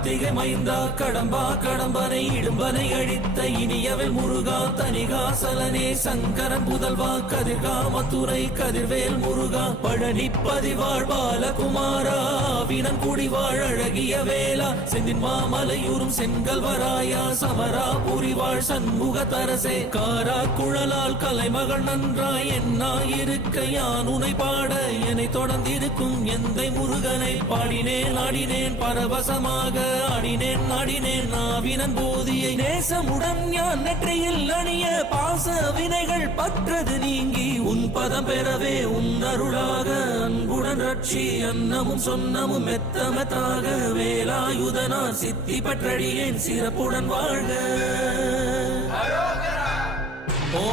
கார்த்திகை மைந்தா கடம்பா கடம்பனை இடும்பனை அழித்த இனியவள் முருகா தனிகாசலனே சங்கரன் புதல்வா கதிர்காமத்துறை கதிர்வேல் முருகா பழனி பதிவாழ் பாலகுமாரா வினன் குடிவாழ் அழகிய வேளா செந்தின் மாமலையூரும் செங்கல்வராயா சமரா புரிவாழ் சண்முக தரசே காரா குழலால் கலைமகள் நன்றாய் என்னாயிருக்க யான் உனை பாட என்னை தொடர்ந்திருக்கும் எந்தை முருகனை பாடினேன் ஆடினேன் பரவசமாக ஆடினேன் நாடினேன் நாவினன் போதியை நேசமுடன் ஞான் நெற்றியில் அணிய பாச வினைகள் பற்றது நீங்கி உன் பதம் பெறவே உன் அருளாக அன்புடன் ரட்சி அன்னமும் சொன்னமும் மெத்தமத்தாக வேலாயுதனார் சித்தி பற்றடியேன் சிறப்புடன் வாழ்க. ஓ